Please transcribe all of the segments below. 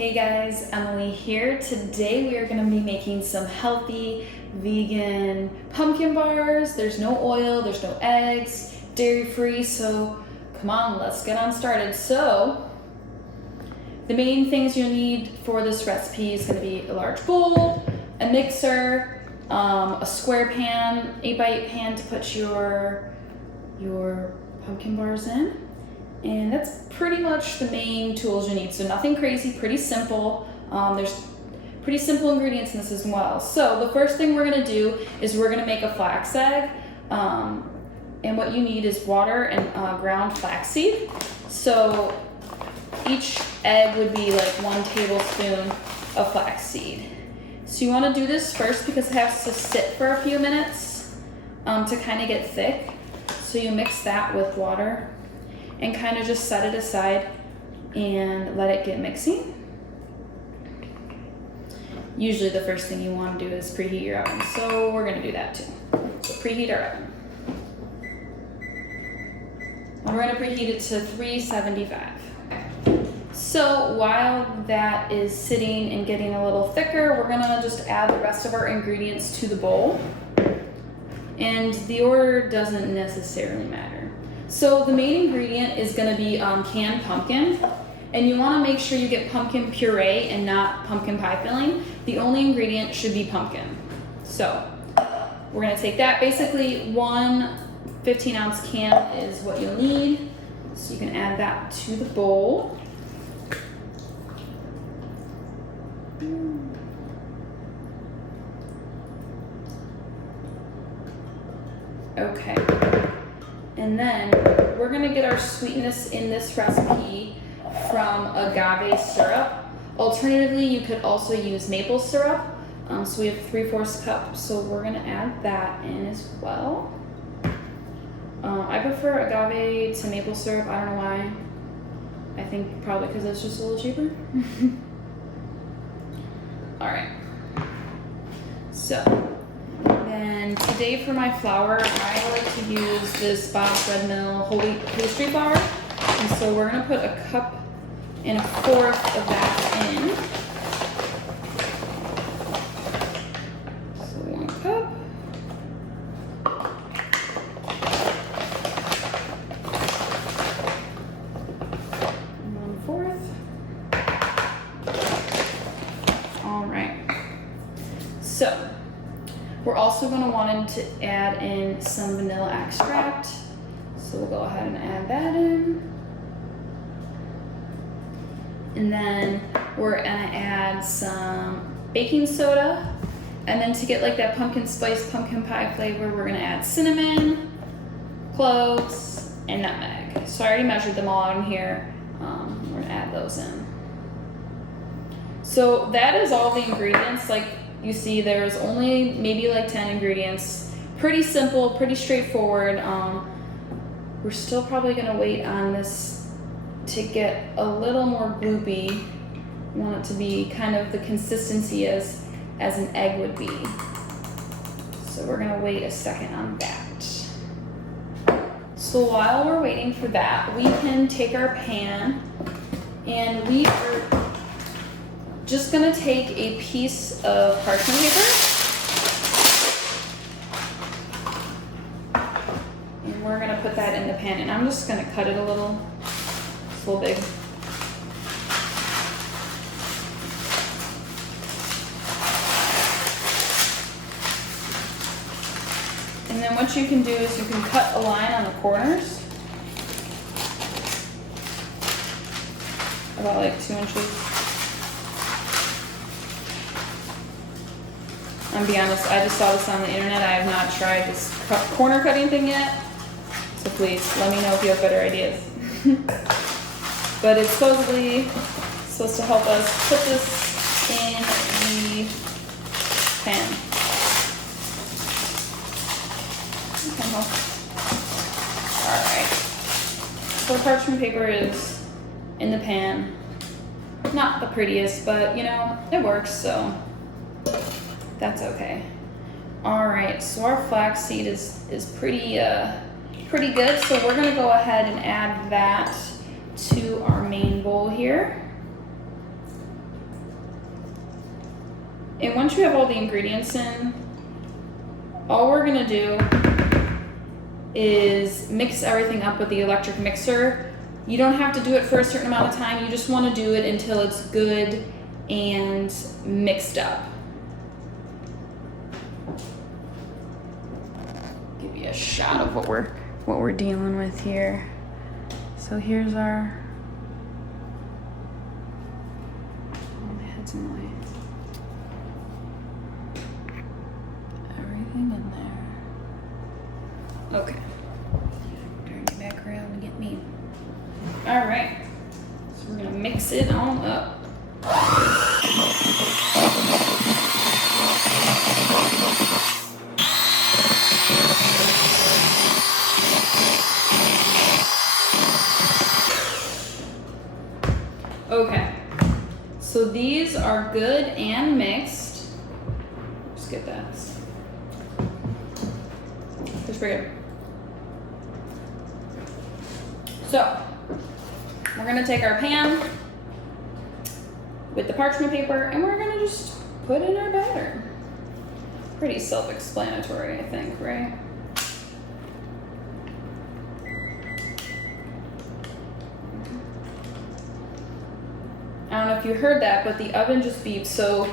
Hey guys, Emily here. Today we are going to be making some healthy vegan pumpkin bars. There's no oil, there's no eggs, dairy free, so come on, let's get on started. So the main things you'll need for this recipe is going to be a large bowl, a mixer, a square pan, 8x8 pan to put your pumpkin bars in. And that's pretty much the main tools you need. So nothing crazy, pretty simple. There's pretty simple ingredients in this as well. So the first thing we're gonna do is we're gonna make a flax egg. And what you need is water and ground flaxseed. So each egg would be like 1 tablespoon of flaxseed. So you wanna do this first because it has to sit for a few minutes to kind of get thick. So you mix that with water and kind of just set it aside and let it get mixing. Usually the first thing you want to do is preheat your oven, so we're gonna do that too. So preheat our oven. And we're gonna preheat it to 375. So while that is sitting and getting a little thicker, we're gonna just add the rest of our ingredients to the bowl. And the order doesn't necessarily matter. So the main ingredient is gonna be canned pumpkin, and you wanna make sure you get pumpkin puree and not pumpkin pie filling. The only ingredient should be pumpkin. So we're gonna take that. Basically, 1 15-ounce can is what you'll need. So you can add that to the bowl. Okay. And then we're gonna get our sweetness in this recipe from agave syrup. Alternatively, you could also use maple syrup. So we have 3/4 cup, so we're gonna add that in as well. I prefer agave to maple syrup, I don't know why. I think probably because it's just a little cheaper. All right, so. And today for my flour, I like to use this Bob's Red Mill whole wheat pastry flour. And so we're gonna put 1 cup and 1/4 of that in. So 1 cup. 1/4. All right. So we're also going to want to add in some vanilla extract. So we'll go ahead and add that in. And then we're going to add some baking soda. And then to get like that pumpkin spice, pumpkin pie flavor, we're going to add cinnamon, cloves, and nutmeg. So I already measured them all out in here. We're going to add those in. So that is all the ingredients. Like you see, there's only maybe like 10 ingredients. Pretty simple, pretty straightforward. We're still probably gonna wait on this to get a little more gloopy. We want it to be kind of the consistency as an egg would be. So we're gonna wait a second on that. So while we're waiting for that, we can take our pan and we are just gonna take a piece of parchment paper and we're gonna put that in the pan, and I'm just gonna cut it a little. It's a little big. And then what you can do is you can cut a line on the corners, about like 2 inches. I'm be honest, I just saw this on the internet. I have not tried this corner cutting thing yet. So please let me know if you have better ideas. But it's supposedly supposed to help us put this in the pan. Alright. So the parchment paper is in the pan. Not the prettiest, but you know, it works, so that's okay. All right, so our flaxseed is pretty good. So we're gonna go ahead and add that to our main bowl here. And once you have all the ingredients in, all we're gonna do is mix everything up with the electric mixer. You don't have to do it for a certain amount of time. You just wanna do it until it's good and mixed up. Give you a shot of what we're dealing with here. So here's our, oh, my head's in the way. Everything in there. Okay. Turn it back around and get me. All right. So we're gonna mix it on up. Okay, so these are good and mixed. Just get that. That's pretty good. So, we're gonna take our pan with the parchment paper and we're gonna just put in our batter. Pretty self-explanatory, I think, right? I don't know if you heard that, but the oven just beeped, so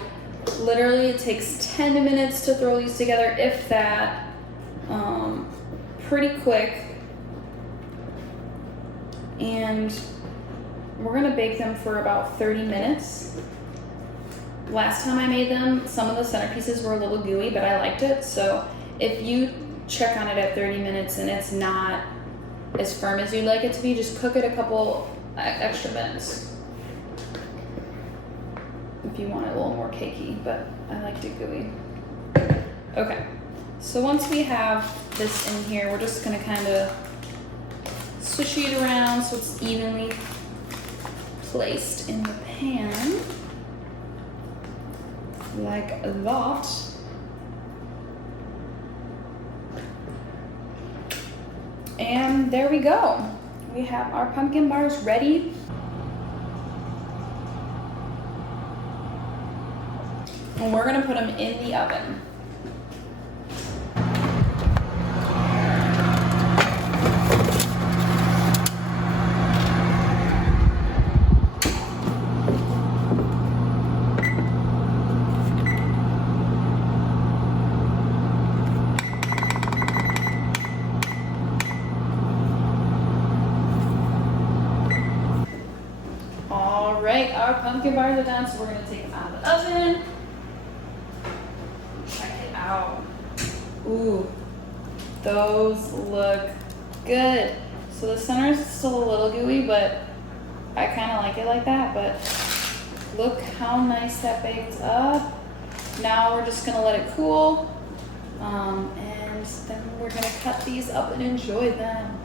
literally it takes 10 minutes to throw these together, if that. Pretty quick. And we're gonna bake them for about 30 minutes. Last time I made them, some of the centerpieces were a little gooey, but I liked it. So if you check on it at 30 minutes and it's not as firm as you'd like it to be, just cook it a couple extra minutes. If you want it a little more cakey, but I liked it gooey. Okay, so once we have this in here, we're just gonna kind of swish it around so it's evenly placed in the pan, like that. And there we go. We have our pumpkin bars ready. And we're gonna put them in the oven. All right, our pumpkin bars are done, so we're gonna take them out of the oven. Wow. Ooh, those look good. So the center is still a little gooey, but I kind of like it like that. But look how nice that baked up. Now we're just gonna let it cool. And then we're gonna cut these up and enjoy them.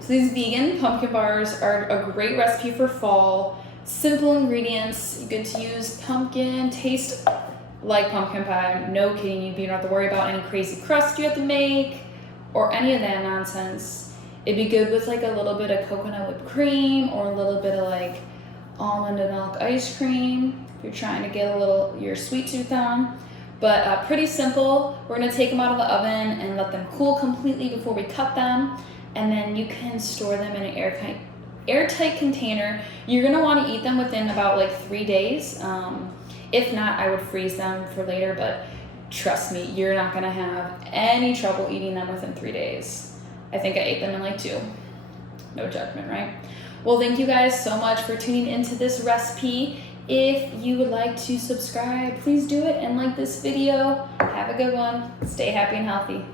So these vegan pumpkin bars are a great recipe for fall. Simple ingredients, you get to use pumpkin, taste like pumpkin pie. No kidding, you don't have to worry about any crazy crust you have to make or any of that nonsense. It'd be good with like a little bit of coconut whipped cream or a little bit of like almond and milk ice cream if you're trying to get a little your sweet tooth on. But pretty simple. We're gonna take them out of the oven and let them cool completely before we cut them. And then you can store them in an airtight container. You're gonna wanna eat them within about like 3 days. If not, I would freeze them for later, but trust me, you're not gonna have any trouble eating them within 3 days. I think I ate them in like 2. No judgment, right? Well, thank you guys so much for tuning into this recipe. If you would like to subscribe, please do it and like this video. Have a good one. Stay happy and healthy.